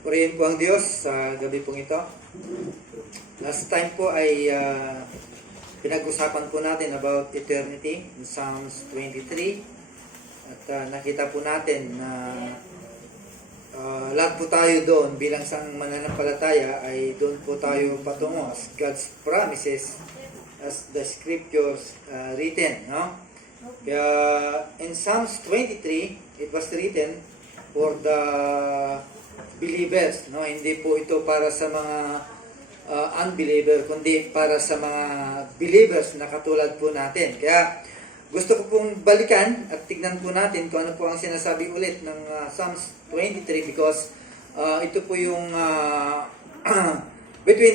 Purihin po ang Diyos sa gabi pong ito. Last time po ay pinag-usapan po natin about eternity in Psalms 23. At nakita po natin na lahat po tayo doon bilang isang mananampalataya ay doon po tayo patungo as God's promises as the scriptures written. No? Kaya in Psalms 23, it was written for the believers, no? Hindi po ito para sa mga unbeliever, kundi para sa mga believers na katulad po natin. Kaya gusto ko pong balikan at tignan po natin kung ano po ang sinasabi ulit ng Psalms 23 because ito po yung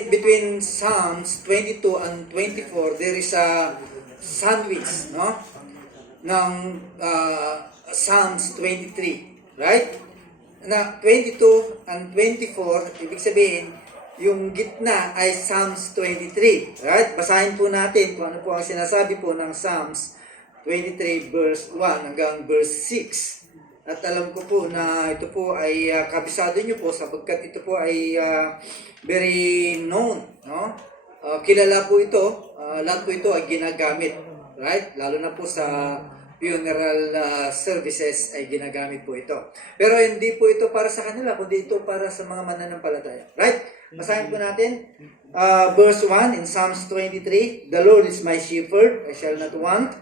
between Psalms 22 and 24 there is a sandwich, no? Ng Psalms 23, right? Na 22 and 24, ibig sabihin, yung gitna ay Psalms 23. Right? Basahin po natin kung ano po ang sinasabi po ng Psalms 23 verse 1 hanggang verse 6. At alam ko po na ito po ay kabisado nyo po sapagkat ito po ay very known. No? Kilala po ito. Lahat po ito ay ginagamit. Right? Lalo na po sa funeral services ay ginagamit po ito. Pero hindi po ito para sa kanila, kundi ito para sa mga mananampalataya. Right? Basahin po natin. Verse 1 in Psalms 23, The Lord is my shepherd, I shall not want.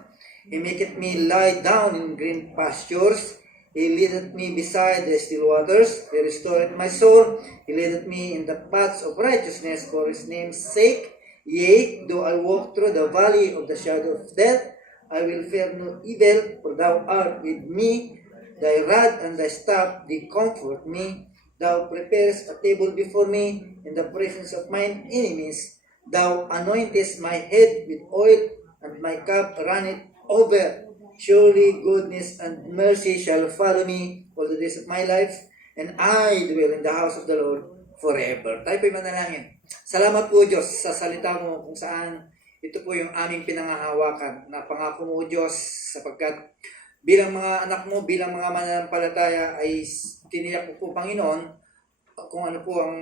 He maketh me lie down in green pastures. He leadeth me beside the still waters. He restoreth my soul. He leadeth me in the paths of righteousness for his name's sake. Yea, though I walk through the valley of the shadow of death, I will fear no evil, for thou art with me. Thy rod and thy staff, they comfort me. Thou preparest a table before me in the presence of mine enemies. Thou anointest my head with oil, and my cup runneth over. Surely goodness and mercy shall follow me all the days of my life, and I dwell in the house of the Lord forever. Tayo po'y manalangin. Salamat po Diyos sa salita mo kung saan ito po yung aming pinangahawakan na pangako mo Diyos sapagkat bilang mga anak mo, bilang mga mananampalataya ay tiniyak mo po Panginoon kung ano po ang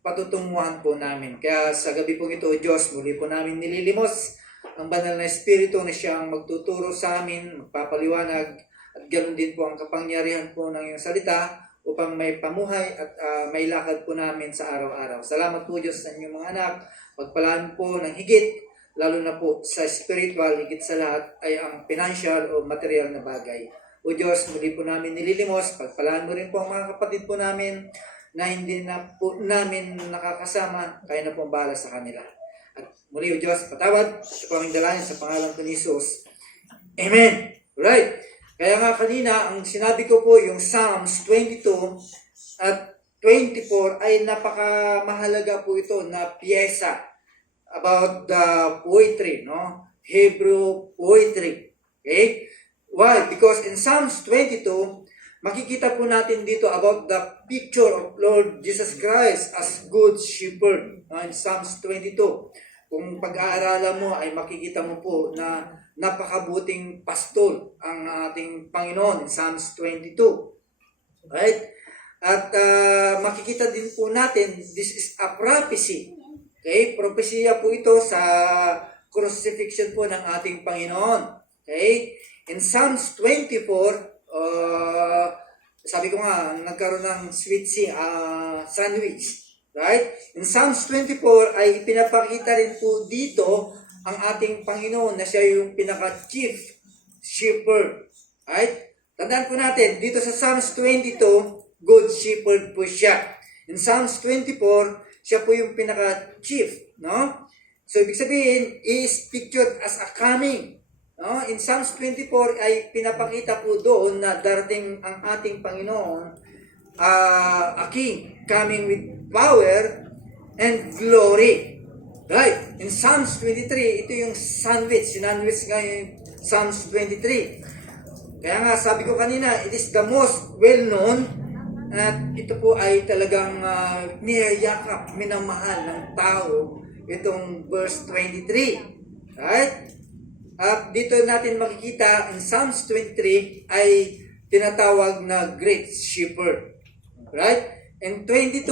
patutunguhan po namin. Kaya sa gabi po ito Diyos, muli po namin nililimos ang banal na Espiritu na siyang magtuturo sa amin, magpapaliwanag at ganoon din po ang kapangyarihan po ng iyong salita upang may pamuhay at may lakad po namin sa araw-araw. Salamat po Diyos sa inyong mga anak. Pagpalaan po ng higit lalo na po sa spiritual, higit sa lahat ay ang financial o material na bagay. O Diyos, muli po namin nililimos, pagpalaan mo rin po ang mga kapatid po namin na hindi na po namin nakakasama, kaya na po bahala sa kanila. At muli o Diyos, patawad sa paming dalangin sa pangalan ko ni Jesus. Amen! Right. Kaya nga kanina, ang sinabi ko po yung Psalms 22 at 24 ay napakamahalaga po ito na piyesa about the poetry, no? Hebrew poetry. Okay? Why? Because in Psalms 22, makikita po natin dito about the picture of Lord Jesus Christ as good shepherd. No? In Psalms 22, kung pag-aaralan mo ay makikita mo po na napakabuting pastol ang ating Panginoon in Psalms 22. Right? At makikita din po natin, this is a prophecy. Okay, propesya po ito sa crucifixion po ng ating Panginoon. Okay? In Psalms 24, sabi ko nga, nagkaroon ng sandwich. Right? In Psalms 24 ay pinapakita rin po dito ang ating Panginoon na siya yung pinaka-chief shepherd. Right? Tandaan po natin, dito sa Psalms 22, good shepherd po siya. In Psalms 24, siya po yung pinaka-chief, no? So, ibig sabihin, is pictured as a coming. No? In Psalms 24 ay pinapakita po doon na darating ang ating Panginoon, a king, coming with power and glory. Right? In Psalms 23, ito yung sinandwich nga yung Psalms 23. Kaya nga, sabi ko kanina, it is the most well-known. At ito po ay talagang niyayakap, minamahal ng tao itong verse 23. Right? At dito natin makikita in Psalms 23 ay tinatawag na great shepherd. Right? And 22,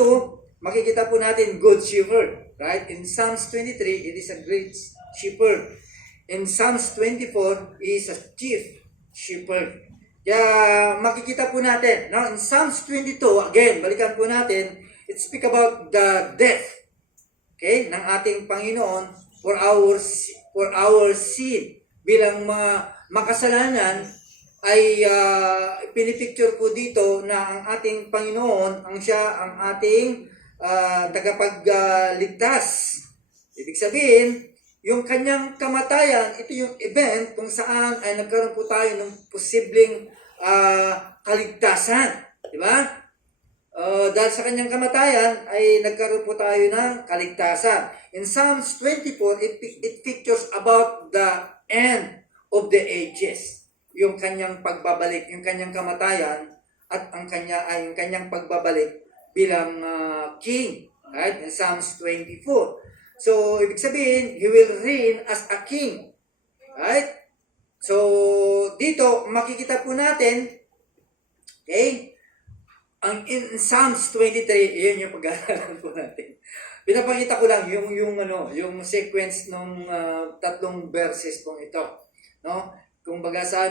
makikita po natin good shepherd. Right? In Psalms 23, it is a great shepherd. In Psalms 24, is a chief shepherd. Kaya makikita po natin. Now, in Psalms 22, again, balikan po natin, it speak about the death, okay, ng ating Panginoon for our sin. Bilang mga makasalanan, ay pinipicture po dito na ang ating Panginoon, ang ating tagapagligtas. Ibig sabihin, yung kanyang kamatayan, ito yung event kung saan ay nagkaroon po tayo ng posibleng kaligtasan. Di ba? Dahil sa kanyang kamatayan, ay nagkaroon po tayo ng kaligtasan. In Psalms 24, it pictures about the end of the ages. Yung kanyang pagbabalik, yung kanyang kamatayan, at ang kanyang pagbabalik bilang king. Right? In Psalms 24. So, ibig sabihin, he will reign as a king. Right? So, dito, makikita po natin, okay, ang in Psalms 23, yun yung pag-aaralan po natin. Pinapakita ko lang yung sequence ng tatlong verses pong ito. No? Kung baga sa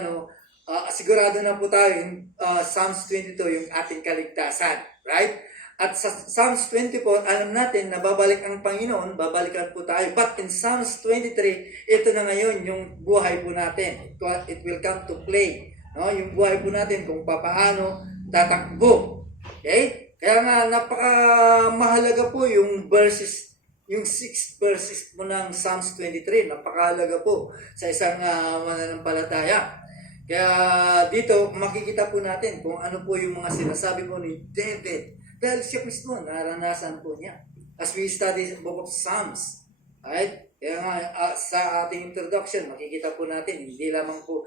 sigurado na po tayo in Psalms 22 yung ating kaligtasan. Right? At sa Psalms 24, alam natin na babalik ang Panginoon, babalikan po tayo. But in Psalms 23, ito na ngayon yung buhay po natin. It will come to play. No? Yung buhay po natin kung paano tatakbo. Okay? Kaya nga, napakamahalaga po yung verses, yung 6 verses mo ng Psalms 23. Napakahalaga po sa isang mananampalataya. Kaya dito, makikita po natin kung ano po yung mga sinasabi po ni David. Dahil siya mismo, naranasan po niya. As we study the book of Psalms. Right? Kaya nga, sa ating introduction, makikita po natin, hindi lamang po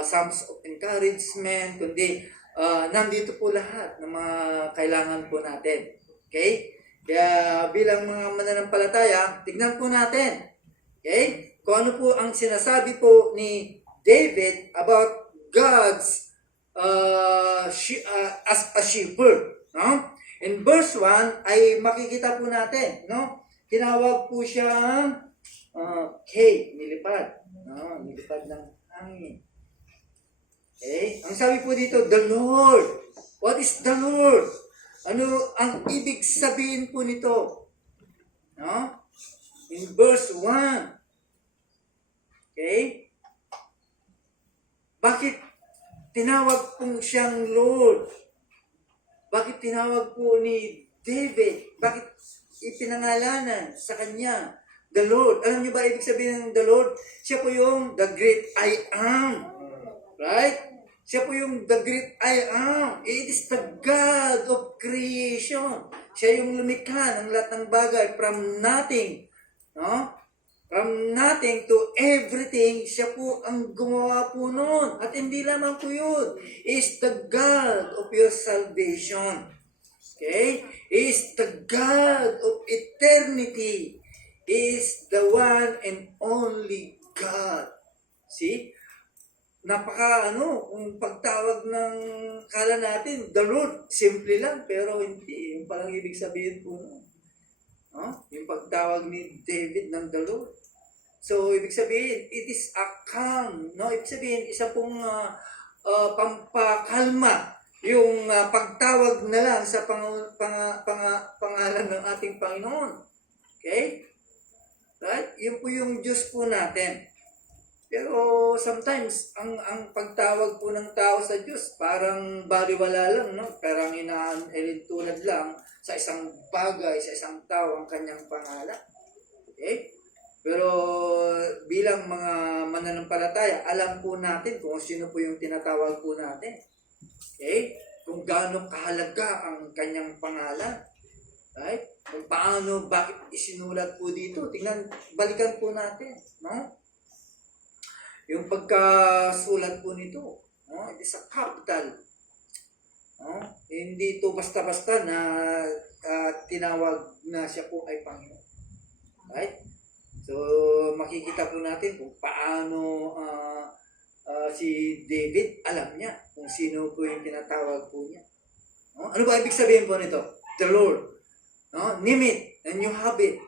Psalms of encouragement, kundi nandito po lahat ng mga kailangan po natin. Okay? Kaya bilang mga mananampalataya, tignan po natin. Okay? Kung ano po ang sinasabi po ni David about God's as a shepherd. No? In verse 1 ay makikita po natin, no? Tinawag po siyang nilipad. No? Nilipad ng hangin. Okay? Ang sabi po dito, the Lord. What is the Lord? Ano ang ibig sabihin po nito? No? In verse 1. Okay? Bakit tinawag po siyang Lord? Bakit tinawag po ni David? Bakit ipinangalanan sa kanya the Lord? Alam niyo ba ibig sabihin ng the Lord? Siya po yung the great I am. Right? Siya po yung the great I am. It is the God of creation. Siya yung lumikha ng lahat ng bagay from nothing. No? From nothing to everything, siya po ang gumawa po noon. At hindi lamang po yun. Is the God of your salvation. Okay? Is the God of eternity. Is the one and only God. See? Kung pagtawag ng kala natin, the Lord, simple lang, pero hindi. Yung parang ibig sabihin po noon. Yung pagtawag ni David ng the Lord. So, ibig sabihin, it is a calm. No? Ibig sabihin, isa pong pampakalma. Yung pagtawag na lang sa pangalan ng ating Panginoon. Okay? Right? Yun po yung Diyos po natin. Pero sometimes, ang pagtawag po ng tao sa Diyos, parang baliwala lang, no? Parang tulad lang sa isang bagay, sa isang tao ang kanyang pangalan. Okay? Pero bilang mga mananampalataya, alam po natin kung sino po yung tinatawag po natin. Okay? Kung gaano kahalaga ang kanyang pangalan. Right? Kung paano, bakit isinulat po dito. Balikan po natin. No? Yung pagkasulat po nito. No? It is a capital. No? Hindi ito basta-basta na tinawag na siya po ay Panginoon. Right? So, makikita po natin kung paano si David, alam niya kung sino po yung tinatawag po niya. No? Ano ba ibig sabihin po nito? the Lord. No? Name it and you have it.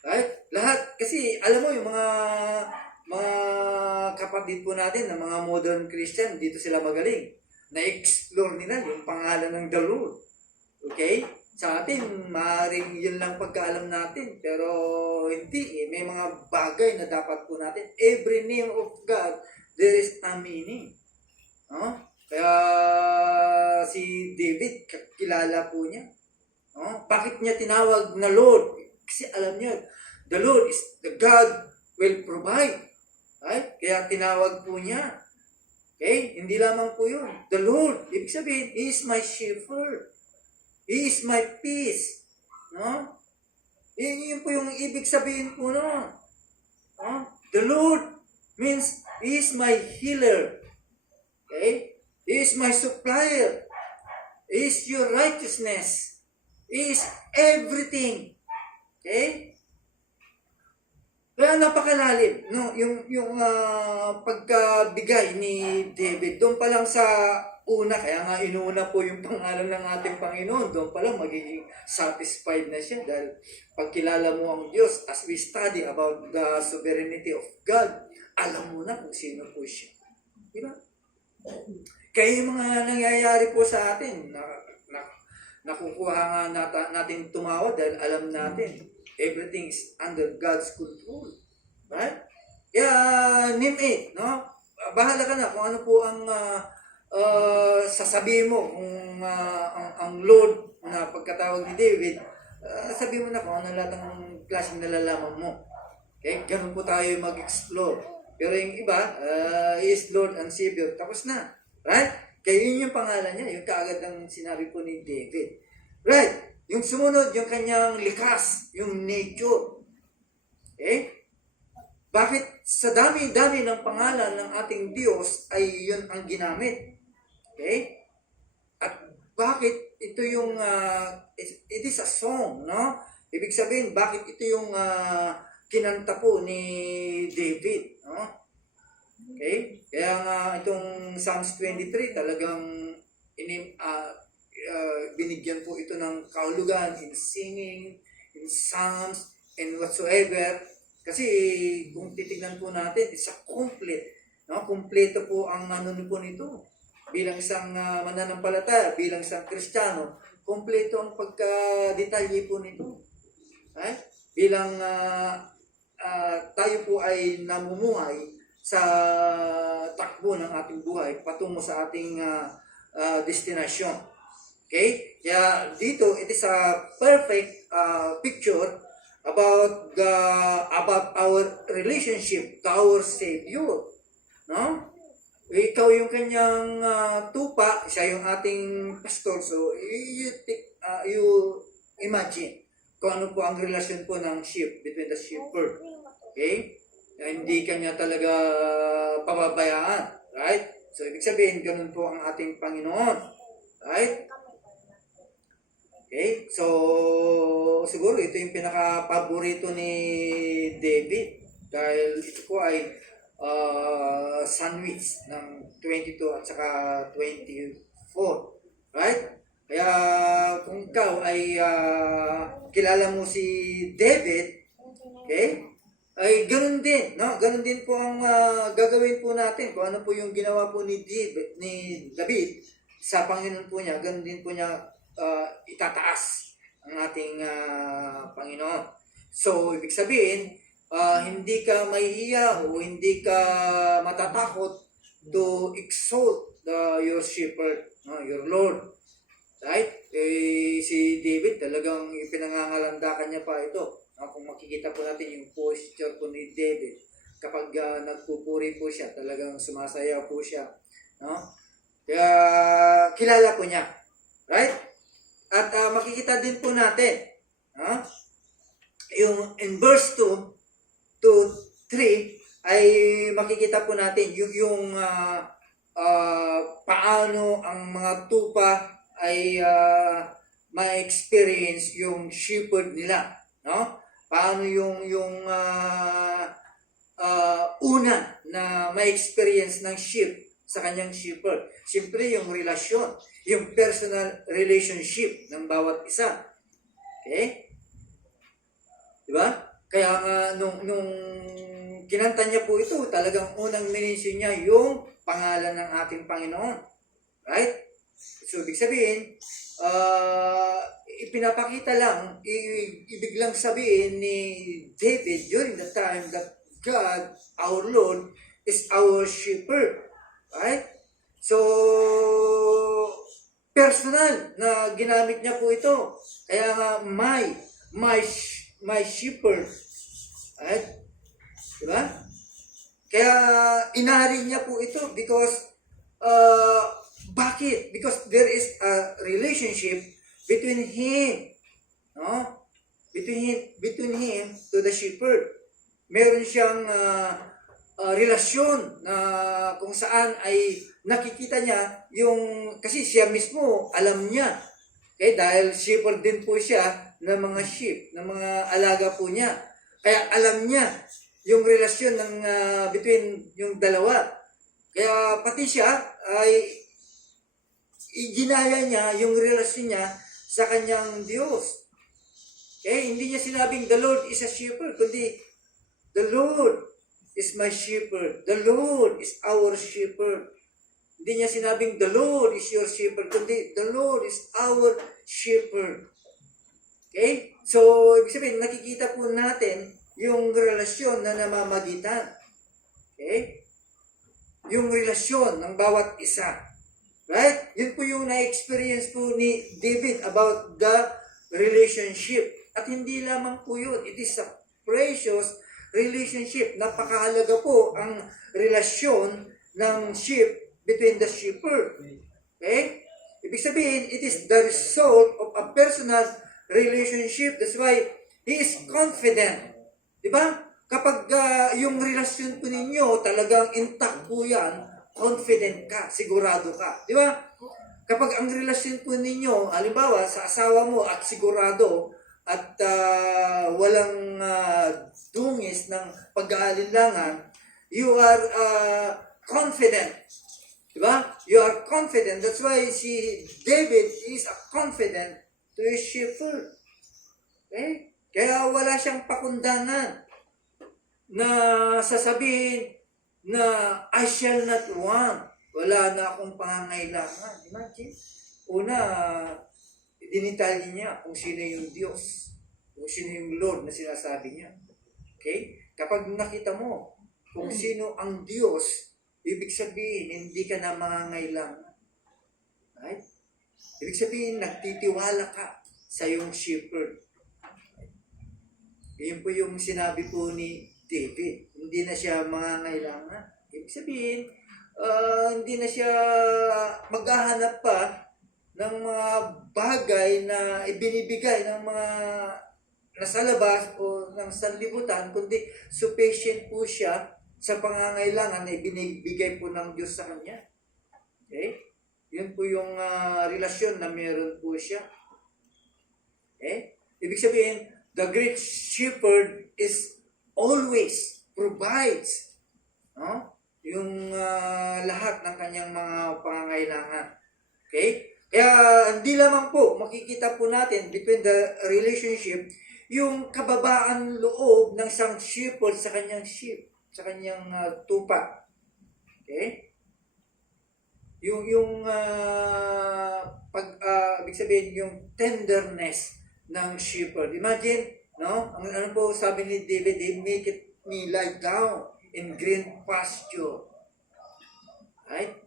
Right? Lahat, kasi alam mo yung mga kapatid po natin na mga modern Christian, dito sila magaling. Na-explore nila yung pangalan ng the Lord. Okay? Sa atin, maaaring yun lang pagkaalam natin. Pero hindi eh. May mga bagay na dapat po natin. Every name of God, there is a meaning. No? Kaya si David, kilala po niya. No? Bakit niya tinawag na Lord? Kasi alam niya, the Lord is the God will provide. Right? Kaya tinawag po niya. Okay? Hindi lamang po yun. The Lord, ibig sabihin, He is my shepherd. He is my peace. No? Yun po yung ibig sabihin po no. No? The Lord means He is my healer. Okay? He is my supplier. He is your righteousness. He is everything. Okay? Kaya napakalalim, no? Yung pagkabigay ni David, doon pa lang sa una, kaya nga inuuna po yung pangalan ng ating Panginoon, doon pa lang magiging satisfied na siya dahil pagkilala mo ang Diyos, as we study about the sovereignty of God, alam mo na kung sino po siya. Diba? Kaya yung mga nangyayari po sa atin, nakukuha nga natin tumawa dahil alam natin, everything is under God's control. Right? Kaya, name it, no? Bahala ka na kung ano po ang sasabihin mo, kung ang Lord na pagkatawag ni David, sabihin mo na kung ano lahat ng klaseng nalalaman mo. Okay? Ganun po tayo mag-explore. Pero yung iba, He is Lord and Savior. Tapos na. Right? Kaya yun yung pangalan niya, yung kaagad ang sinabi po ni David. Right? Yung sumunod, yung kanyang likas, yung nature. Okay? Bakit sa dami-dami ng pangalan ng ating Diyos ay yun ang ginamit? Okay? At bakit ito yung, it is a song, no? Ibig sabihin, bakit ito yung kinanta po ni David, no? Okay? Kaya nga itong Psalms 23 talagang binigyan po ito ng kahulugan in singing, in psalms, and whatsoever. Kasi kung titignan po natin, it's a complete. No? Kompleto po ang ano po nito. Bilang isang mananampalataya, bilang isang Kristiyano, kompleto ang pagka-detalye po nito. Right? Bilang tayo po ay namumuhay sa takbo ng ating buhay patungo sa ating destinasyon. Okay? Kaya dito, it is a perfect picture about our relationship to our Savior. No? Ikaw yung kanyang tupa, siya yung ating pastor. So, you imagine kung ano po ang relasyon po ng sheep between the shepherd. Okay? Na hindi kanya talaga pababayaan. Right? So, ibig sabihin, ganun po ang ating Panginoon. Right? Okay? So, siguro ito yung pinaka-paborito ni David. Dahil ito po ay sandwich ng 22 at saka 24. Right? Kaya kung ikaw ay kilala mo si David, okay? Ay ganun din, no? Ganun din po ang gagawin po natin. Kung ano po yung ginawa po ni David sa Panginoon po niya, ganun din po niya itataas ang ating Panginoon. So, ibig sabihin, hindi ka mahihiya o hindi ka matatakot to exalt your shepherd, your Lord. Right? Si David talagang ipinangangalandakan niya pa ito. Kung makikita po natin yung posture po ni David, kapag nagpupuri po siya, talagang sumasayaw po siya. No? Kaya kilala po niya. Right? At makikita din po natin, yung in verse 2 to 3, ay makikita po natin yung paano ang mga tupa ay ma-experience yung shepherd nila. No? Paano yung una na ma-experience ng sheep sa kanyang shepherd. Siyempre yung relasyon. yung personal relationship ng bawat isa. Okay? Di ba? Kaya nga, nung kinanta niya po ito, talagang unang mention niya yung pangalan ng ating Panginoon. Right? So, ibig sabihin, ipinapakita lang, ibig lang sabihin ni David during the time that God, our Lord, is our shepherd. Right? So, personal na ginamit niya po ito. Kaya nga, my shepherd. Right? Diba? Kaya, inari niya po ito because, bakit? Because there is a relationship between him, no? Between him to the shepherd. Meron siyang relasyon na kung saan ay nakikita niya yung, kasi siya mismo alam niya. Okay, dahil shepherd din po siya ng mga sheep, ng mga alaga po niya. Kaya alam niya yung relasyon ng between yung dalawa. Kaya pati siya ay iginaya niya yung relasyon niya sa kanyang Diyos. Okay? Hindi niya sinabing the Lord is a shepherd, kundi the Lord is my shepherd. The Lord is our shepherd. Hindi niya sinabing the Lord is your shepherd, kundi the Lord is our shepherd. Okay? So, ibig sabihin, nakikita po natin yung relasyon na namamagitan. Okay? Yung relasyon ng bawat isa. Right? Yun po yung na-experience po ni David about the relationship. At hindi lamang po yun. It is a precious relationship. Napakahalaga po ang relasyon ng sheep between the shepherd. Okay? Ibig sabihin, it is the result of a personal relationship. That's why he is confident. Diba? Kapag yung relasyon po ninyo talagang intact po yan, confident ka, sigurado ka. Di ba? Kapag ang relasyon po ninyo, halimbawa sa asawa mo at sigurado at walang dungis ng pag-aalinlangan, you are confident. Di ba? You are confident. That's why si David is a confident to his shepherd. Okay? Kaya wala siyang pakundangan na sasabihin na I shall not want. Wala na akong pangangailangan. Imagine. Una, dinitalye niya kung sino yung Diyos. Kung sino yung Lord na sinasabi niya. Okay? Kapag nakita mo kung sino ang Diyos, ibig sabihin, hindi ka na mangangailangan. Right? Ibig sabihin, nagtitiwala ka sa iyong shepherd. Yun po yung sinabi po ni David. Hindi na siya mangangailangan. Ibig sabihin, hindi na siya maghahanap pa ng mga bagay na ibinibigay ng mga nasa labas o ng sanlibutan, kundi sufficient po siya sa pangangailangan na ibinibigay po ng Diyos sa kanya. Okay? Yun po yung relasyon na meron po siya. Okay? Ibig sabihin, the great shepherd is always provides yung lahat ng kanyang mga pangangailangan. Okay? Kaya hindi lamang po makikita po natin between the relationship yung kababaan loob ng isang shepherd sa kanyang sheep, sa kanyang tupa. Okay? Yung ibig sabihin yung tenderness ng shepherd. Imagine, no? Ano po sabi ni David, they make me lie down in green pasture. Right?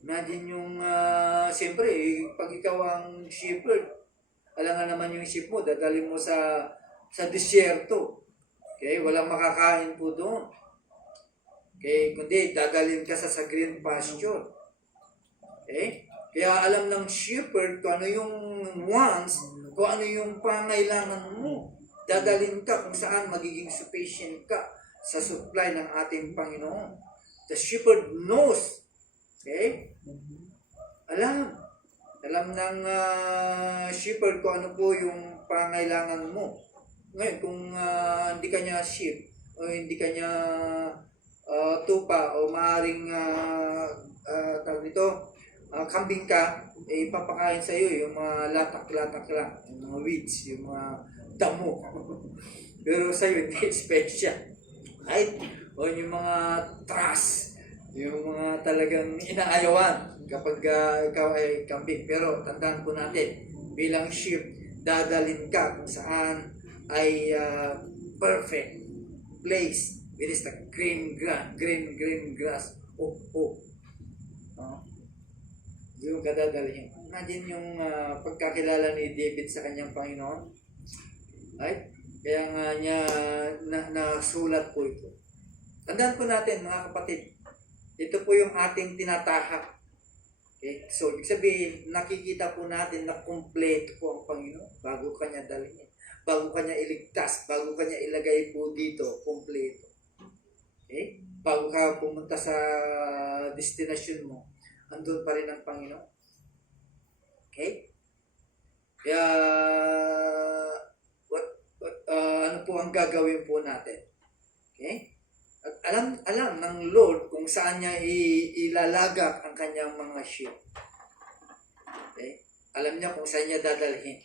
Imagine yung, siyempre, pag ikaw ang shepherd, alam nga naman yung sheep mo, dadalhin mo sa disyerto. Okay? Walang makakain po doon. Okay? Kundi, dadalhin ka sa green pasture. Okay? Kaya alam ng shepherd kung ano yung wants, kung ano yung pangailangan mo. Dadalhin ka kung saan magiging sufficient ka sa supply ng ating Panginoon. The shepherd knows. Okay? Alam ng shepherd kung ano po yung pangailangan mo. Ngayon, kung hindi ka niya sheep, o hindi ka niya tupa, o maaaring tawag nito, kambing ka, ipapakain sa iyo yung mga latak-latak lang, yung mga weeds, yung mga damo. Pero sa iyo, hindi special. Right? O yung mga trash, yung mga talagang inaayawan kapag ikaw ay kambing. Pero tandaan po natin, bilang sheep, dadalin ka kung saan ay perfect place. It is the green grass. No? Yung kadadalhin. Imagine yung pagkakilala ni David sa kanyang Panginoon. Right? Kaya nga niya nasulat po ito. Tandaan po natin mga kapatid, ito po yung ating tinatahak. Okay? So, ibig sabihin, nakikita po natin na kumpleto po ang Panginoon bago kanya dalhin. Bago kanya iligtas, bago kanya ilagay po dito, kumpleto. Okay? Bago ka pumunta sa destination mo, andun pa rin ang Panginoon. Okay? Kaya, ano po ang gagawin po natin? Okay? At alam ng Lord kung saan niya ilalagak ang kanyang mga sheep. Okay? Alam niya kung saan niya dadalhin.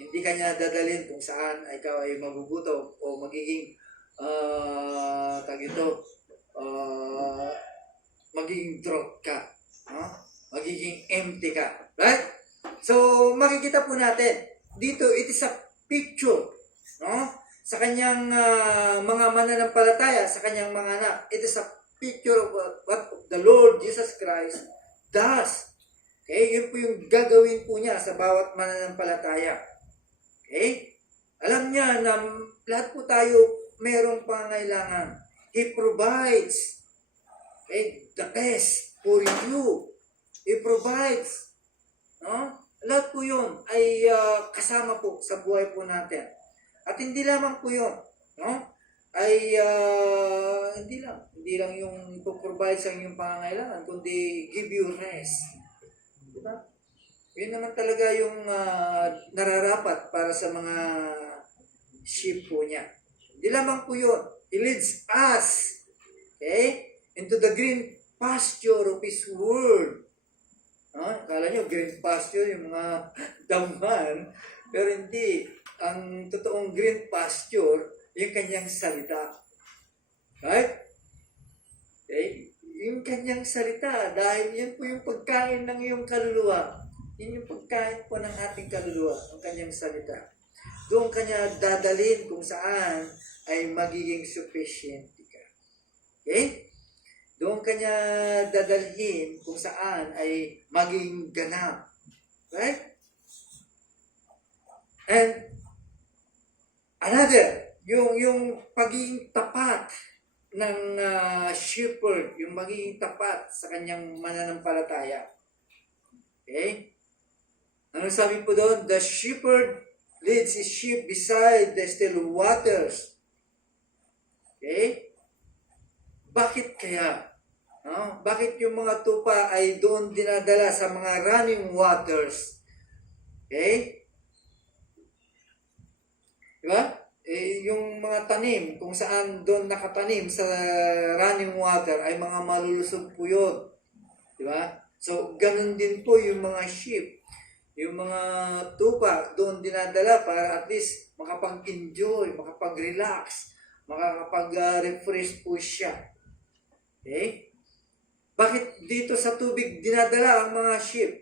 Hindi kanya dadalhin kung saan ikaw ay magugutom o magiging magiging drunk ka. No? Magiging empty ka. Right? So, makikita po natin, dito, it is a picture, no? Sa kanyang mga mananampalataya, sa kanyang mga anak, it is a picture of what the Lord Jesus Christ does. Okay? Yun po yung gagawin po niya sa bawat mananampalataya. Okay? Alam niya na lahat po tayo mayroong pangailangan. He provides, okay, the best for you. He provides. No? Lahat po yun ay kasama po sa buhay po natin. At hindi lamang po yun, no? Ay hindi lang yung provide sa inyong pangangailangan, kundi give you rest. Diba? Yun naman talaga yung nararapat para sa mga sheep po niya. Hindi lamang po yun. He leads us, okay, into the green pasture of His Word. Kala nyo, green pasture, yung mga damuhan. Pero hindi. Ang totoong green pasture, yung kanyang salita. Right? Okay? Yung kanyang salita, dahil yan po yung pagkain ng iyong kaluluwa. Yun yung pagkain po ng ating kaluluwa, ang kanyang salita. Doon kanya dadalhin kung saan ay magiging sufficient ka. Okay? Doon kanya dadalhin kung saan ay maging ganap. Right? And another, yung pagiging tapat ng shepherd, yung magiging tapat sa kanyang mananampalataya. Okay? Ano sabi po doon? The shepherd leads his sheep beside the still waters. Okay? Bakit kaya? No? Bakit yung mga tupa ay doon dinadala sa mga running waters? Okay? Diba? Yung mga tanim, kung saan doon nakatanim sa running water, ay mga malulusog po yun. Diba? So, ganun din po yung mga sheep. Yung mga tupa, doon dinadala para at least makapag-enjoy, makapag-relax, makakapag-refresh po siya. Okay? Bakit dito sa tubig dinadala ang mga sheep?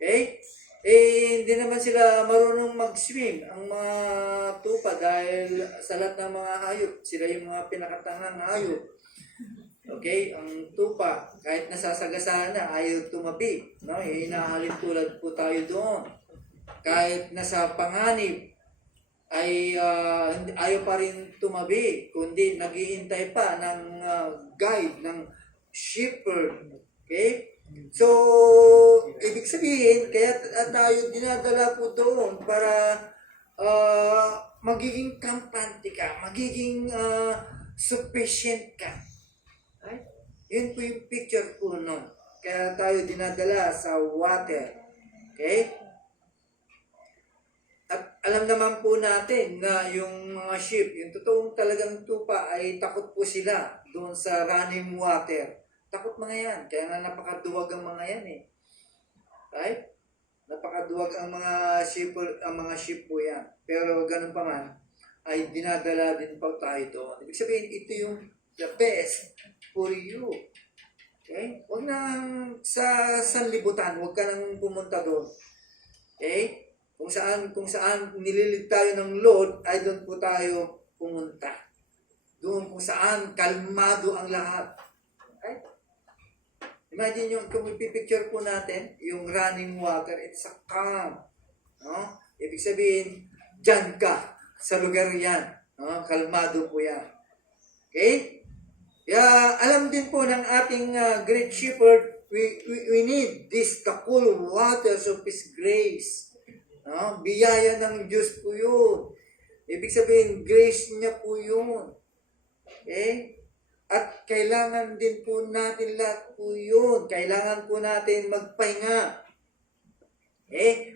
Okay? Hindi naman sila marunong mag-swim, ang mga tupa, dahil sa lahat ng mga hayop, sila yung mga pinakatangang hayop. Okay? Ang tupa, kahit nasasagasaan na, ayaw tumabi. No? Hinahalin tulad po tayo doon. Kahit nasa panganib, ay ayaw pa rin tumabi, kundi naghihintay pa ng guide, ng shepherd. Okay? So, ibig sabihin, kaya tayo dinadala po doon para magiging kampante ka, magiging sufficient ka. Right? Yun po yung picture po nun. Kaya tayo dinadala sa water. Okay? At alam naman po natin na yung mga sheep, yung totoong talagang tupa ay takot po sila doon sa running water. Takot mga yan. Kaya nga napakaduwag ang mga yan eh. Right? Napakaduwag ang mga sheep po yan. Pero ganun pa man, ay dinadala din pa tayo doon. Ibig sabihin, ito yung the best for you. Okay? Huwag nang sa sanlibutan, huwag ka nang pumunta doon. Okay? Kung saan nililig tayo ng Lord, ay doon po tayo pumunta. Doon kung saan kalmado ang lahat. Okay? Imagine yung, kung ipipicture po natin, yung running water, it's a calm. No? Ibig sabihin, dyan ka, sa lugar yan. No? Kalmado po yan. Okay? Kaya alam din po ng ating great shepherd, we need this, the cool waters of His grace. No? Biyaya ng Diyos po yun. Ibig sabihin, grace niya po yun. Okay? At kailangan din po natin lahat po yun. Kailangan po natin magpahinga.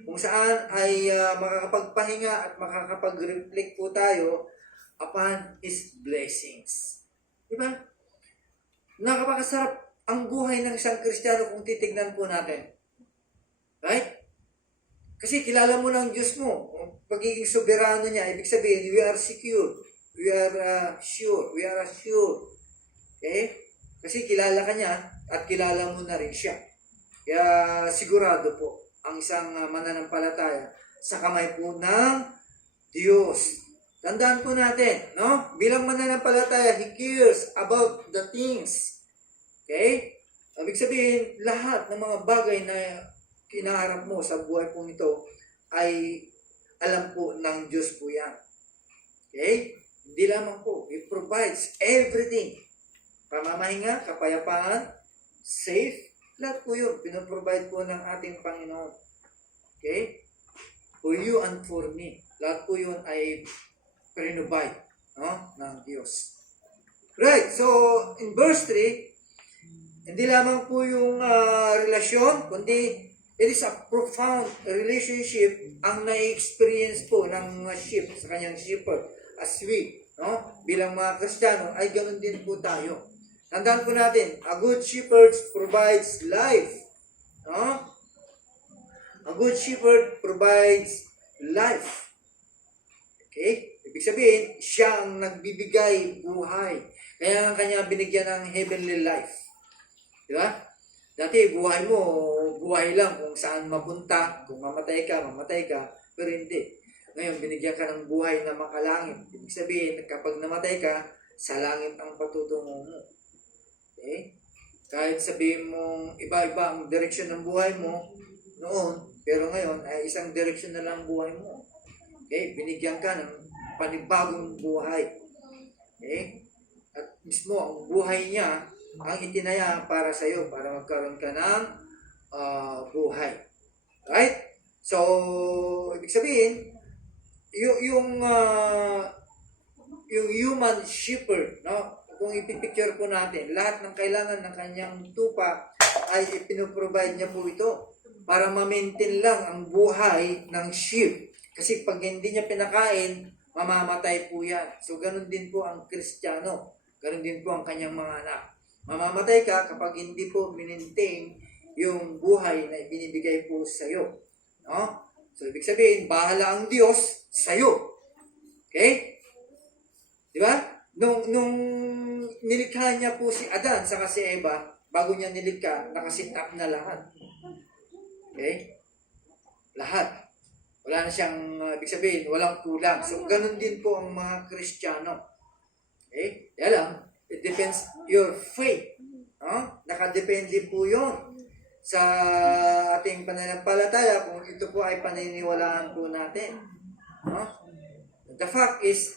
Kung saan ay makakapagpahinga at makakapag-reflect po tayo upon His blessings. Diba? Nakapakasarap ang buhay ng isang Kristiyano kung titignan po natin. Right? Kasi kilala mo ng Diyos mo. Pagiging soberano niya, ibig sabihin, we are secure. We are sure. We are assured. Okay? Kasi kilala ka niya at kilala mo na rin siya. Kaya sigurado po ang isang mananampalataya sa kamay po ng Diyos. Tandaan po natin, no? Bilang mananampalataya, He cares about the things. Okay? Ibig sabihin, lahat ng mga bagay na kinaharap mo sa buhay po nito ay alam po ng Diyos po yan. Okay? Hindi lamang po. He provides everything. Pamamahinga, kapayapaan, safe, lahat po yun. Pinaprovide po ng ating Panginoon. Okay? For you and for me. Lahat po yun ay prinubide, no? Ng Diyos. Right. So, in verse 3, hindi lamang po yung relasyon, kundi it is a profound relationship ang na-experience po ng sheep sa kanyang shepherd. As we, no? Bilang mga Kristiyano, ay ganoon din po tayo. Tandaan po natin, a good shepherd provides life. No? A good shepherd provides life. Okay? Ibig sabihin, siya ang nagbibigay buhay. Kaya ang kanya binigyan ng heavenly life. Di ba? Dati, buhay mo, buhay lang kung saan mapunta. Kung mamatay ka, pero hindi. Ngayon, binigyan ka ng buhay na makalangit. Ibig sabihin, kapag namatay ka, sa langit ang patutungo mo. Okay? Kahit sabihin mong iba-iba ang direksyon ng buhay mo noon, pero ngayon ay isang direksyon na lang buhay mo. Okay? Binigyan ka ng panibagong buhay. Okay? At mismo ang buhay niya ang itinaya para sa iyo, para magkaroon ka ng buhay. Right? So, ibig sabihin, yung human shepherd, no? Kung ipipicture po natin, lahat ng kailangan ng kanyang tupa ay ipinoprovide niya po ito para ma-maintain lang ang buhay ng sheep. Kasi pag hindi niya pinakain, mamamatay po yan. So, ganun din po ang Kristiyano. Ganun din po ang kanyang mga anak. Mamamatay ka kapag hindi po minintain yung buhay na ibinibigay po sa iyo. No? So, ibig sabihin, bahala ang Diyos sa iyo. Okay? Di ba? Nung nilikha niya po si Adan saka si Eva, bago niya nilikha, nakasit-up na lahat. Okay? Lahat. Wala na siyang, ibig sabihin, walang kulang. So, ganun din po ang mga Kristiyano. Okay? Kaya lang, it depends your faith. No? Nakadepende po yun sa ating pananampalataya kung ito po ay paniniwalaan po natin. No? The fact is,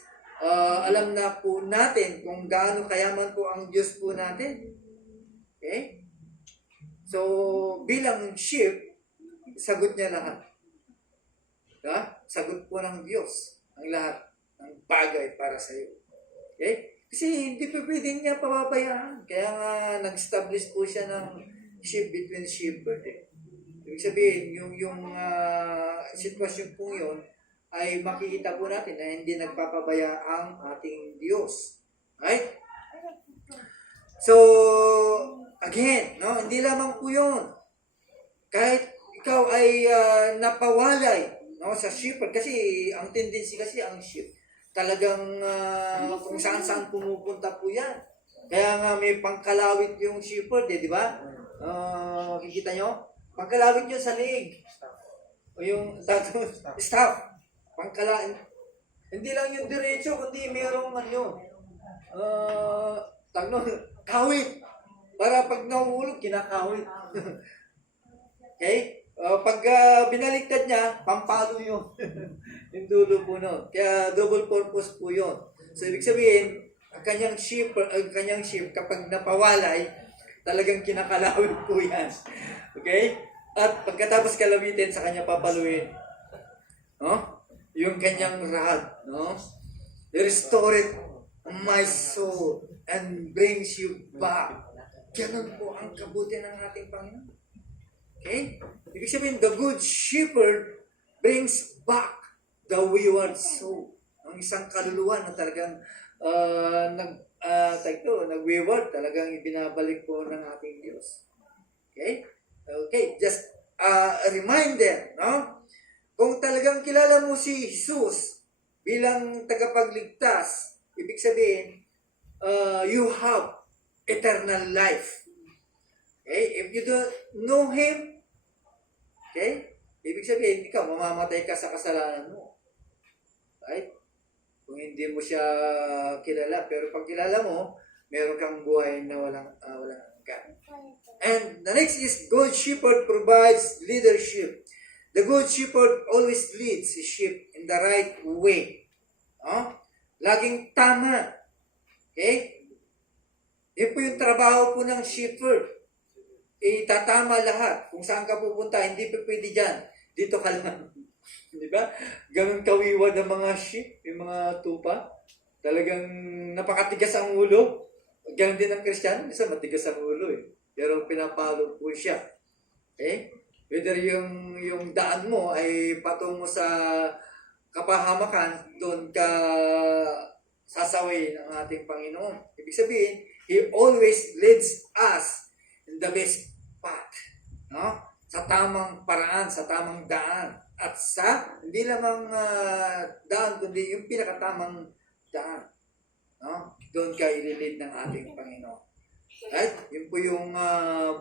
alam na po natin kung gaano kayaman po ang Diyos po natin. Okay? So, bilang sheep, sagot niya lahat. Diba? Sagot po ng Diyos ang lahat ng bagay para sa iyo. Okay? Kasi hindi pa pwedeng niya pababayaan. Kaya nga, nag-establish po siya ng sheep between shepherd. Ibig sabihin, yung sitwasyon po yun, ay makikita po natin na hindi nagpapabaya ang ating Diyos. Right? So, Again, no? Hindi lamang po yun. Kahit ikaw ay napawalay, no, sa shepherd, kasi ang tendency kasi ang sheep, talagang kung saan-saan pumupunta po yan. Kaya nga may pangkalawit yung shepherd, di ba? Kikita nyo? Pangkalawit yun sa leeg. O yung staff. Pangkalawit. Hindi lang yung diretso, kundi merong kawit. Para pag nahuhulog, kinakawit. Okay? Pag binaliktad niya, pampalo yun. Yung dulo po nun. Kaya double purpose po yun. So, ibig sabihin, ang kanyang sheep, kapag napawalay, talagang kinakalawit po yan. Okay? At pagkatapos kalawitin, sa kanya papaluin. No? Yung kanyang rod. No? Restore it, my soul, and brings you back. Ganun po ang kabuti ng ating Panginoon. Okay? Ibig sabihin, the good shepherd brings back the wayward soul. Ang isang kaluluwa na talagang nag-wayward, talagang ibinabalik po ng ating Diyos. Okay? Okay, just a reminder, no? Kung talagang kilala mo si Jesus bilang tagapagligtas, ibig sabihin, you have eternal life. Okay? If you don't know Him, okay? Ibig sabihin, ikaw, mamamatay ka sa kasalanan mo. Right? Kung hindi mo siya kilala. Pero pag kilala mo, meron kang buhay na walang hanggan. And the next is, good shepherd provides leadership. The good shepherd always leads his sheep in the right way. Laging tama. Okay? Yun po yung trabaho po ng shepherd. Itatama lahat. Kung saan ka pupunta, hindi pa pwede dyan. Dito ka lang. Di ba? Ganun kawiwad ang mga sheep, yung mga tupa. Talagang napakatigas ang ulo. Ganun din ang Kristiyano. Isa matigas ang ulo eh. Pero pinapalo po siya. Okay? Whether yung daan mo ay patungo sa kapahamakan, doon ka sasaway ng ating Panginoon. Ibig sabihin, He always leads us in the best path. No? Sa tamang paraan, sa tamang daan. At sa, hindi lamang daan, kundi yung pinakatamang daan. No? Doon ka ililid ng ating Panginoon. Right? Yun po yung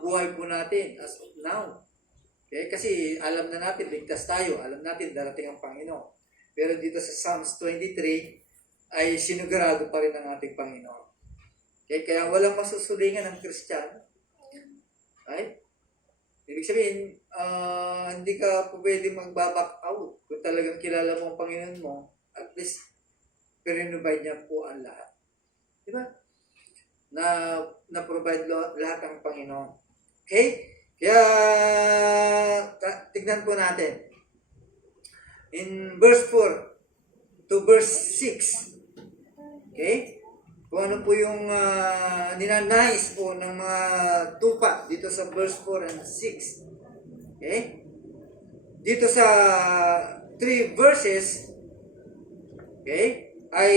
buhay po natin as of now. Okay? Kasi alam na natin, ligtas tayo. Alam natin, darating ang Panginoon. Pero dito sa Psalms 23, ay sinugurado pa rin ang ating Panginoon. Okay? Kaya walang masusulingan ng Kristiyano. Right? Ibig sabihin, hindi ka po pwede mag-back out. Kung talagang kilala mo ang Panginoon mo, at least, perinubay niya po ang lahat. Diba? Na-provide lahat ang Panginoon. Okay? Kaya, tignan po natin. In verse 4 to verse 6. Okay? Kung ano po yung ninanais po ng mga tupa dito sa verse 4 and 6. Okay? Dito sa 3 verses, okay, ay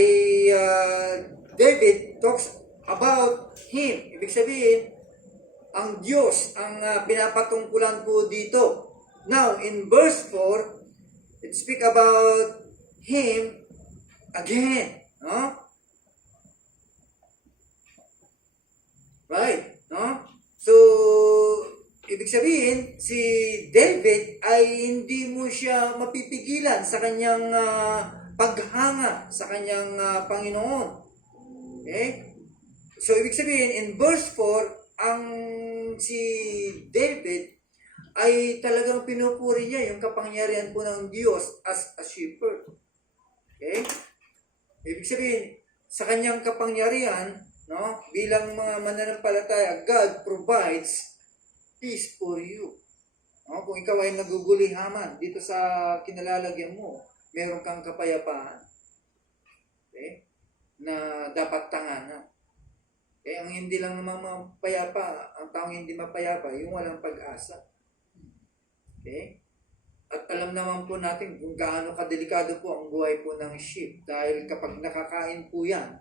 David talks about Him. Ibig sabihin, ang Diyos ang pinapatungkulan po dito. Now, in verse 4, it speak about Him again. No? Right? No? So, ibig sabihin, si David ay hindi mo siya mapipigilan sa kanyang paghanga sa kanyang Panginoon. Okay? So, ibig sabihin, in verse 4, ang si David ay talagang pinupuri niya yung kapangyarihan po ng Diyos as a shepherd. Okay? Ibig sabihin, sa kanyang kapangyarihan, no, bilang mga mananampalataya, God provides peace for you. No? Kung ikaw ay nagugulihaman dito sa kinalalagyan mo, meron kang kapayapaan. Okay? Na dapat tanganan. Eh, ang hindi lang naman mapayapa, ang taong hindi mapayapa, yung walang pag-asa. Okay? At alam naman po natin kung gaano kadelikado po ang buhay po ng sheep. Dahil kapag nakakain po yan,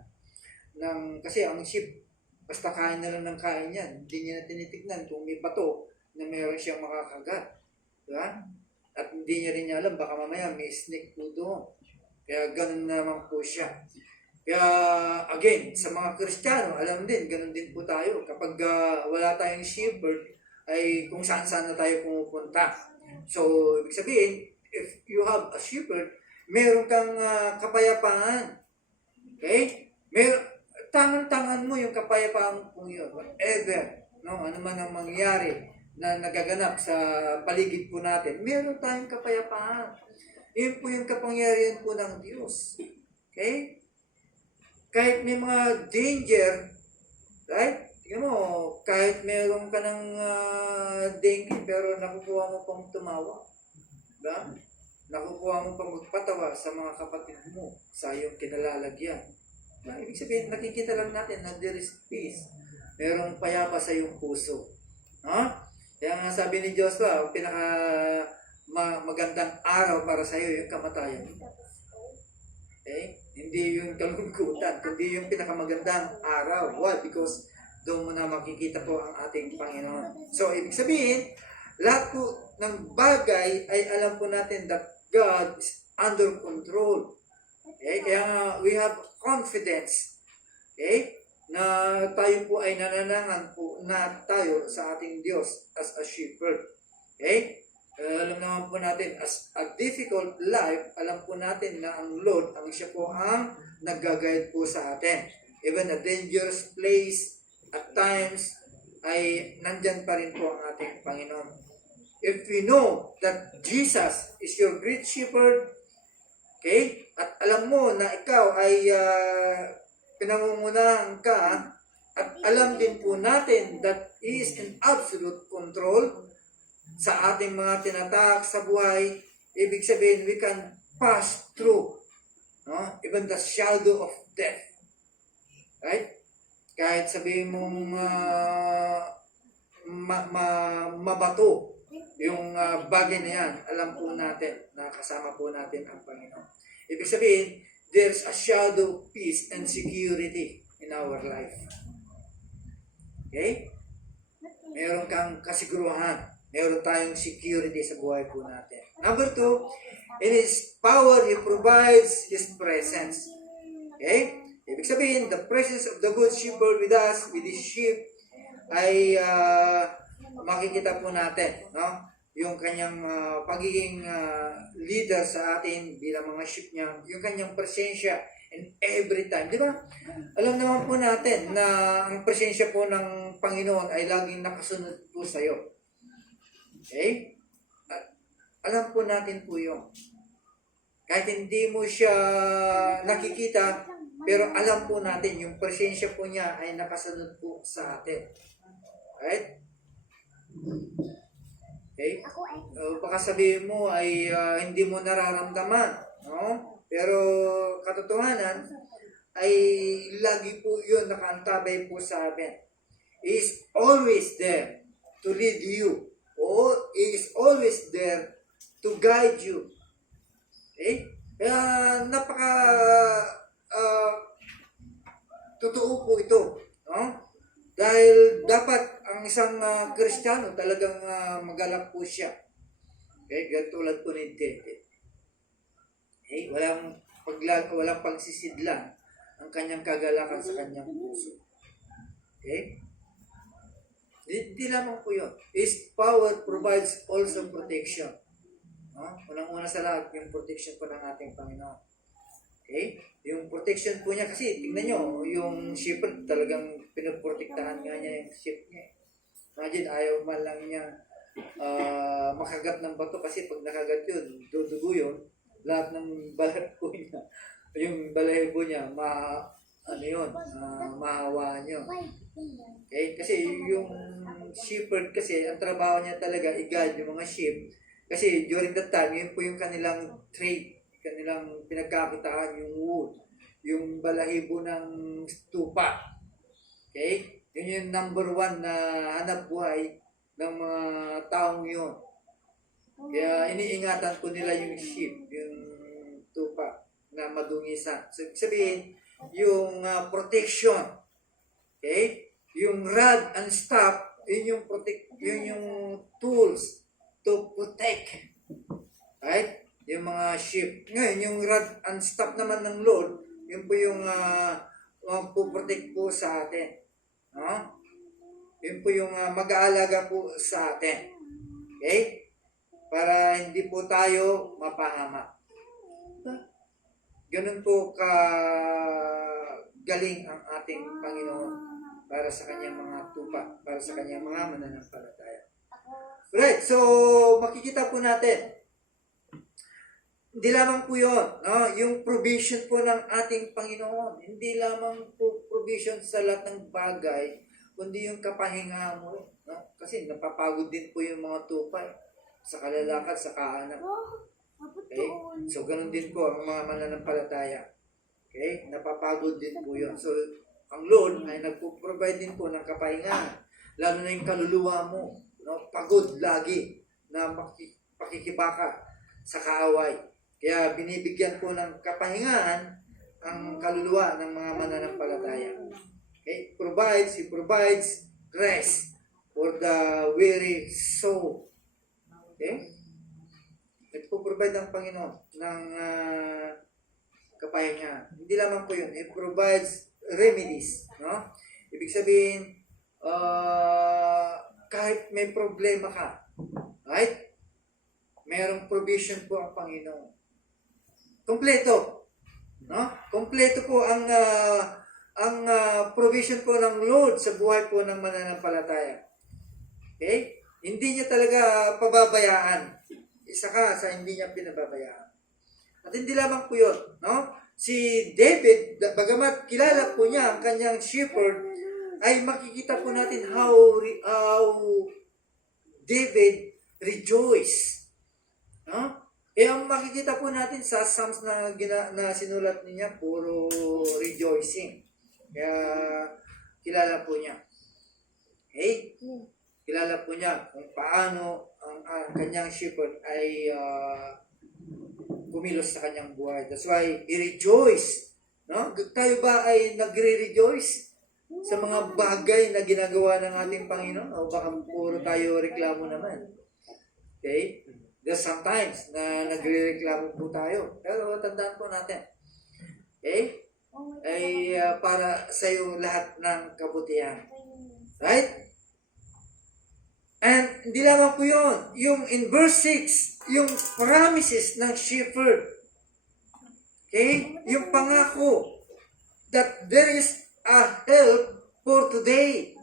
kasi ang sheep, Basta kain na lang ng kain yan. Hindi niya na tinitignan kung may bato na meron siyang makakagat. Diba? At hindi niya rin niya alam, baka mamaya may snake po doon. Kaya ganun naman po siya. Kaya again, sa mga Kristiyano, alam din, ganun din po tayo. Kapag wala tayong shepherd, ay kung saan-saan na tayo pumupunta. So, ibig sabihin, if you have a shepherd, meron kang kapayapaan. Okay? Tangan-tangan mo yung kapayapaan po yun. Whatever, no? Ano man ang mangyari na nagaganap sa paligid po natin, meron tayong kapayapaan. Yun po yung kapangyarihan po ng Diyos. Okay? Kahit may mga danger, right? Tingnan mo, kahit meron ka ng dengue, pero nakukuha mo pang tumawa. Diba? Nakukuha mo pang magpatawa sa mga kapatid mo sa iyong kinalalagyan. Diba? Ibig sabihin, nakikita lang natin na there is peace. Merong payapa sa iyong puso. Huh? Kaya nga sabi ni Joshua, magandang araw para sa iyo yung kamatayan. Okay? Hindi yung kalungkutan, kundi yung pinakamagandang araw. Why? Because doon mo na makikita po ang ating Panginoon. So, ibig sabihin, lahat po ng bagay ay alam po natin that God is under control. Okay? Kaya we have confidence. Okay? Na tayo po ay nananangan po na tayo sa ating Diyos as a shepherd. Okay? Alam naman po natin, as a difficult life, alam po natin na ang Lord, ang siya po ang nag-guide po sa atin. Even a dangerous place, at times, ay nandyan pa rin po ang ating Panginoon. If we know that Jesus is your great shepherd, okay, at alam mo na ikaw ay pinangungunahan ka, at alam din po natin that He is in absolute control sa ating mga tinatahak sa buhay, ibig sabihin, we can pass through, no? Even the shadow of death. Right? Kahit sabihin mong mabato yung bagay na yan, alam po natin na kasama po natin ang Panginoon. Ibig sabihin, there's a shadow of peace and security in our life. Okay? Meron kang kasiguruhan. Meron tayong security sa buhay po natin. Number 2, in His power, He provides His presence. Okay? Ibig sabihin, the presence of the good shepherd with us, with His sheep, ay makikita po natin. No? Yung kanyang pagiging leader sa atin bilang mga sheep niya, yung kanyang presensya in every time. Di ba? Alam naman po natin na ang presensya po ng Panginoon ay laging nakasunod po sa iyo. Okay? Alam po natin po yun. Kahit hindi mo siya nakikita, pero alam po natin, yung presensya po niya ay nakasunod po sa atin. Right? Okay? Baka sabihin mo ay hindi mo nararamdaman. No? Pero katotohanan ay lagi po yun nakaantabay po sa atin. He is always there to lead you. He is always there to guide you. Okay? Kaya totoo po ito. No? Dahil dapat ang isang Kristiyano talagang magalak po siya. Okay? Tulad po ni David. Okay? Walang pagsisidlan ang kanyang kagalakan sa kanyang puso. Okay? Hindi lamang po yun. His power provides also protection. No? Unang-una sa lahat, yung protection po ng ating Panginoon. Okay? Yung protection po niya kasi, tingnan nyo, yung shepherd talagang pinoprotektahan nga niya yung sheep niya. Imagine, ayaw man lang niya makagat ng bato kasi pag nakagat yun, dudugo yun, lahat ng balat po niya, yung balahibo niya, mahawaan yun. Okay? Kasi yung shepherd kasi, ang trabaho niya talaga, i-guide yung mga sheep. Kasi during that time, yun po yung kanilang trade, kanilang pinagkakitaan, yung wood, yung balahibo ng stupa. Okay? Yun yung number 1 na hanap buhay ng mga taong yun. Kaya iniingatan po nila yung sheep, yung tupa na madungisan. So, sabihin, yung protection. Okay? Yung rod and staff, yun yung tools to protect. Right? Yung mga sheep. Ngayon, yung rod and staff naman ng Lord, yun po yung magpuprotect po sa atin. No? Yun po yung mag-aalaga po sa atin. Okay? Para hindi po tayo mapahama. Ganun po galing ang ating Panginoon para sa kanyang mga tupa, para sa kanyang mga mananampalataya. Right, so makikita po natin, hindi lamang po yun, no? Yung provision po ng ating Panginoon, hindi lamang po provision sa lahat ng bagay, kundi yung kapahinga mo. No? Kasi napapagod din po yung mga tupa sa kalalakad, sa kahanap. Okay? So, ganun din po ang mga mananampalataya. Okay? Napapagod din po yun. So, ang Lord ay nagpo-provide din po ng kapahinga. Lalo na yung kaluluwa mo. No? Pagod lagi na pakikibaka sa kaaway. Kaya binibigyan po ng kapahingaan ang kaluluwa ng mga mananampalataya. Okay? He provides rest for the weary soul. Okay? Nagpo-provide ang Panginoon ng kapahinga. Hindi lamang po yun. It provides remedies. No? Ibig sabihin, kahit may problema ka, right? Mayroong provision po ang Panginoon. Kompleto. No? Kompleto po ang provision po ng Lord sa buhay po ng mananampalataya. Okay? Hindi niya talaga pababayaan. Isa ka sa hindi niya pinababayaan. At hindi lamang po yun. No? Si David, bagamat kilala po niya ang kanyang shepherd, ay makikita po natin how David rejoiced. No? Ang makikita po natin sa Psalms na sinulat niya, puro rejoicing. Kaya kilala po niya. Okay? Kilala po niya kung paano ang kanyang shepherd ay kumilos sa kanyang buhay. That's why he rejoiced. No? Tayo ba ay nagre-rejoice sa mga bagay na ginagawa ng ating Panginoon? O baka puro tayo reklamo naman? Okay? There's sometimes na nagre-reklamo po tayo. Pero tandaan po natin. Okay? Ay para sa iyo lahat ng kabutihan. Right? And hindi lamang po yun. Yung in verse 6, yung promises ng shepherd. Okay? Yung pangako that there is a help for today.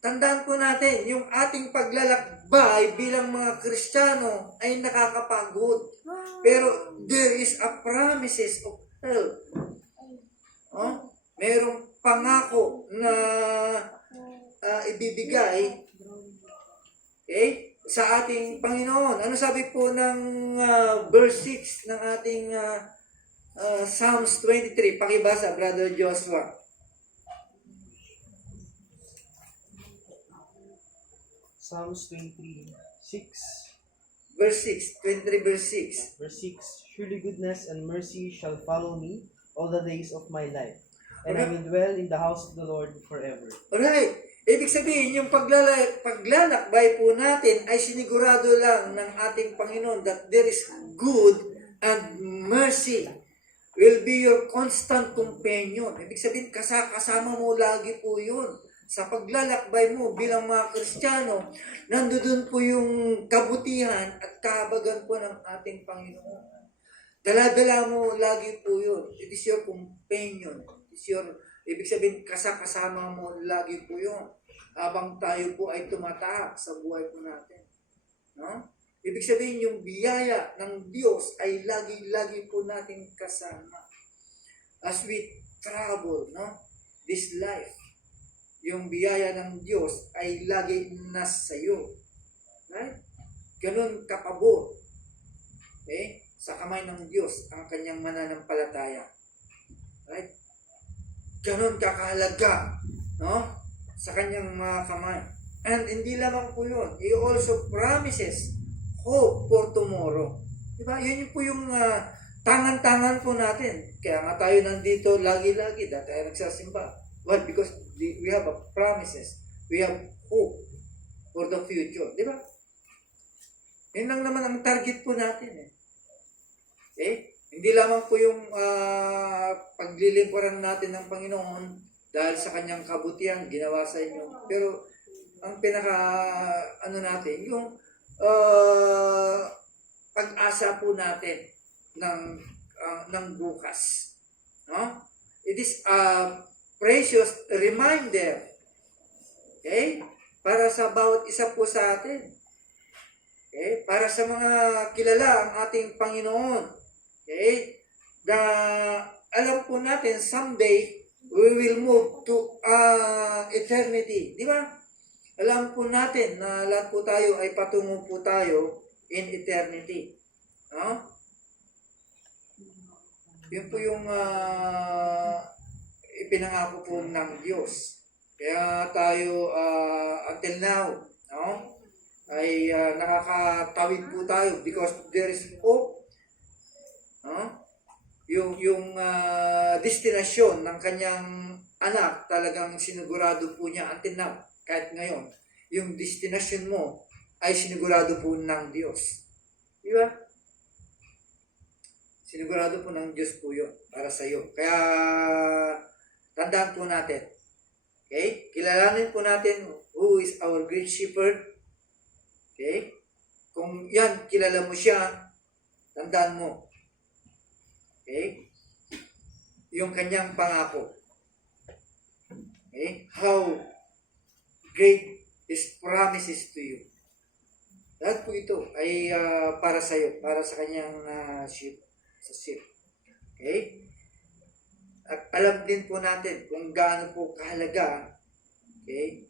Tandaan po natin, yung ating paglalakbay bilang mga Kristiyano ay nakakapagod. Pero there is a promises of help. Merong pangako na ibibigay sa ating Panginoon. Ano sabi po ng verse 6 ng ating Psalms 23? Pakibasa, Brother Joshua. Psalms 23, 6. Verse 6, 23 verse 6. Verse 6, surely goodness and mercy shall follow me all the days of my life, and I will dwell in the house of the Lord forever. Alright. Ibig sabihin, yung paglalakbay po natin ay sinigurado lang ng ating Panginoon that there is good and mercy will be your constant companion. Ibig sabihin, kasama mo lagi po yun. Sa paglalakbay mo bilang mga Kristiyano, nandoon po yung kabutihan at kahabagan po ng ating Panginoon. Dala-dala mo lagi po yun. It is your companion. Ibig sabihin, kasama mo lagi po yun. Habang tayo po ay tumataak sa buhay po natin. No? Ibig sabihin, yung biyaya ng Diyos ay lagi-lagi po natin kasama. As we travel, no? This life. Yung biyaya ng Diyos ay lagi nasa iyo. Right? Ganun kapabor. Okay? Sa kamay ng Diyos ang kanyang mananampalataya. Right? Ganun kakahalaga, no? Sa kanyang mga kamay. And hindi lamang po yun. He also promises hope for tomorrow. Diba? Yun po yung tangan-tangan po natin. Kaya nga tayo nandito lagi-lagi. Dahil tayo nagsasimba. Why? Because we have a promises. We have hope for the future. Di ba? Yan lang naman ang target po natin eh. Hindi lamang po yung paglilingkuran natin ng Panginoon dahil sa kanyang kabutihan ginawa sa inyo. Pero ang pinaka natin, yung pag-asa po natin ng bukas. No? It is a precious reminder. Okay? Para sa bawat isa po sa atin. Okay? Para sa mga kilala ang ating Panginoon. Okay? Na alam po natin someday we will move to eternity. Di ba? Alam po natin na lahat po tayo ay patungo po tayo in eternity. No? Yun po yung ipinangako po ng Diyos. Kaya tayo until now, no? Ay nakakatawid po tayo because there is hope. No? Yung destinasyon ng kanyang anak talagang sinigurado po niya until now. Kahit ngayon, yung destinasyon mo ay sinigurado po ng Diyos. Di ba? Sinigurado po ng Diyos po yun para sa iyo. Kaya tandaan po natin. Okay? Kilalanin po natin who is our great shepherd. Okay? Kung yan, kilala mo siya, tandaan mo. Okay? Yung kanyang pangako. Okay? How great His promises to you. Lahat po ito ay para sa iyo, para sa kanyang sheep. Sa sheep. Okay? At alam din po natin kung gaano po kahalaga, okay,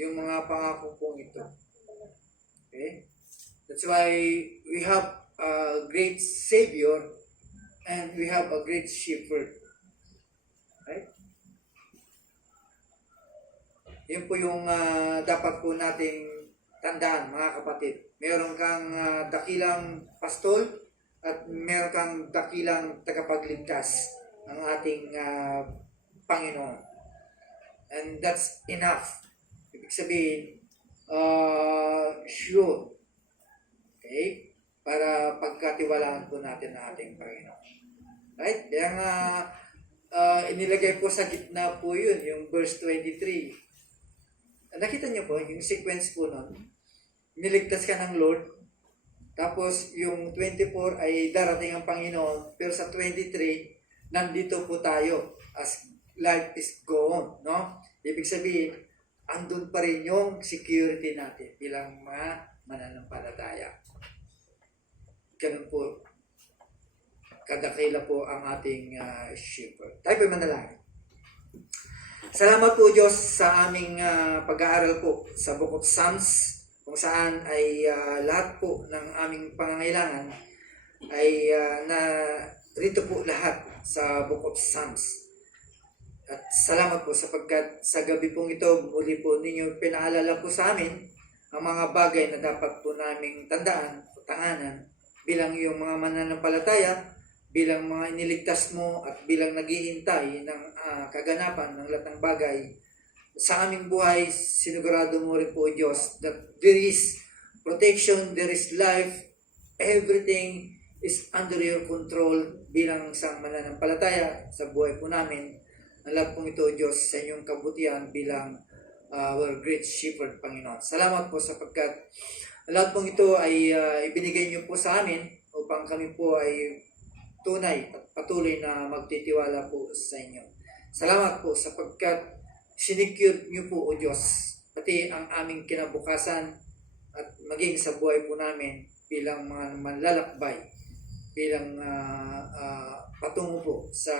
yung mga pangako po ito. Okay? That's why we have a great Savior and we have a great Shepherd. Right? Yun po yung dapat po nating tandaan, mga kapatid. Meron kang dakilang pastol at meron kang dakilang tagapagligtas ng ating Panginoon. And that's enough. Ibig sabihin, sure. Okay? Para pagkatiwalaan po natin ang ating Panginoon. Right? Kaya nga, inilagay po sa gitna po yun, yung verse 23. Nakita niyo po, yung sequence po nun, niligtas ka ng Lord, tapos yung 24 ay darating ang Panginoon, pero sa 23, nandito po tayo as life is gone, no? Ibig sabihin, andun pa rin yung security natin bilang mga mananampalataya. Ganun po, kadakila po ang ating shepherd. Tayo po manalangin. Salamat po Diyos sa aming pag-aaral po sa Book of Psalms, kung saan ay lahat po ng aming pangangailangan ay rito po lahat sa Book of Psalms. At salamat po sapagkat sa gabi pong ito, muli po ninyo pinaalala po sa amin ang mga bagay na dapat po naming tandaan o tanganan bilang yung mga mananampalataya, bilang mga iniligtas mo at bilang naghihintay ng kaganapan ng lahat ng bagay sa aming buhay. Sinigurado mo rin po Diyos that there is protection, there is life, everything is under your control bilang isang mananampalataya sa buhay po namin. Ang lahat pong ito Diyos sa inyong kabutihan bilang our great shepherd, Panginoon. Salamat po sapagkat lahat pong ito ay ibinigay niyo po sa amin upang kami po ay tunay at patuloy na magtitiwala po sa inyo. Salamat po sapagkat sinecure niyo po o Diyos pati ang aming kinabukasan at maging sa buhay po namin bilang mga manlalakbay, bilang patungo po sa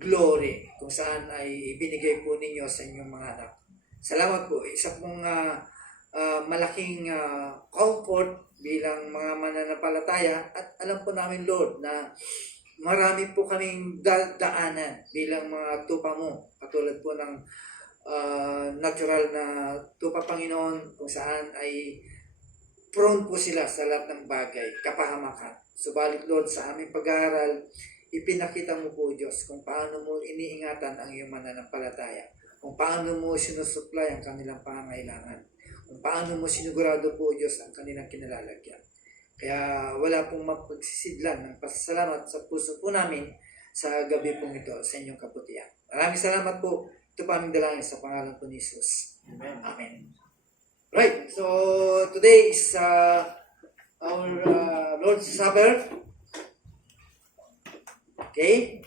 glory kung saan ay ibinigay po ninyo sa inyong mga anak. Salamat po. Isa pong malaking comfort bilang mga mananampalataya at alam po namin Lord na marami po kaming daanan bilang mga tupa mo katulad po ng natural na tupa Panginoon kung saan ay prone po sila sa lahat ng bagay, kapahamakan. Subalit Lord sa aming pag-aaral, ipinakita mo po, Diyos, kung paano mo iniingatan ang iyong mananampalataya, kung paano mo sinusupply ang kanilang pangangailangan, kung paano mo sinigurado po, Diyos, ang kanilang kinalalagyan. Kaya wala pong mapagsisidlan ng pasasalamat sa puso po namin sa gabi pong ito sa inyong kaputihan. Maraming salamat po. Ito pa aming dalangin sa pangalan po ni Jesus. Amen. Right, so today is our Lord's Supper. Okay?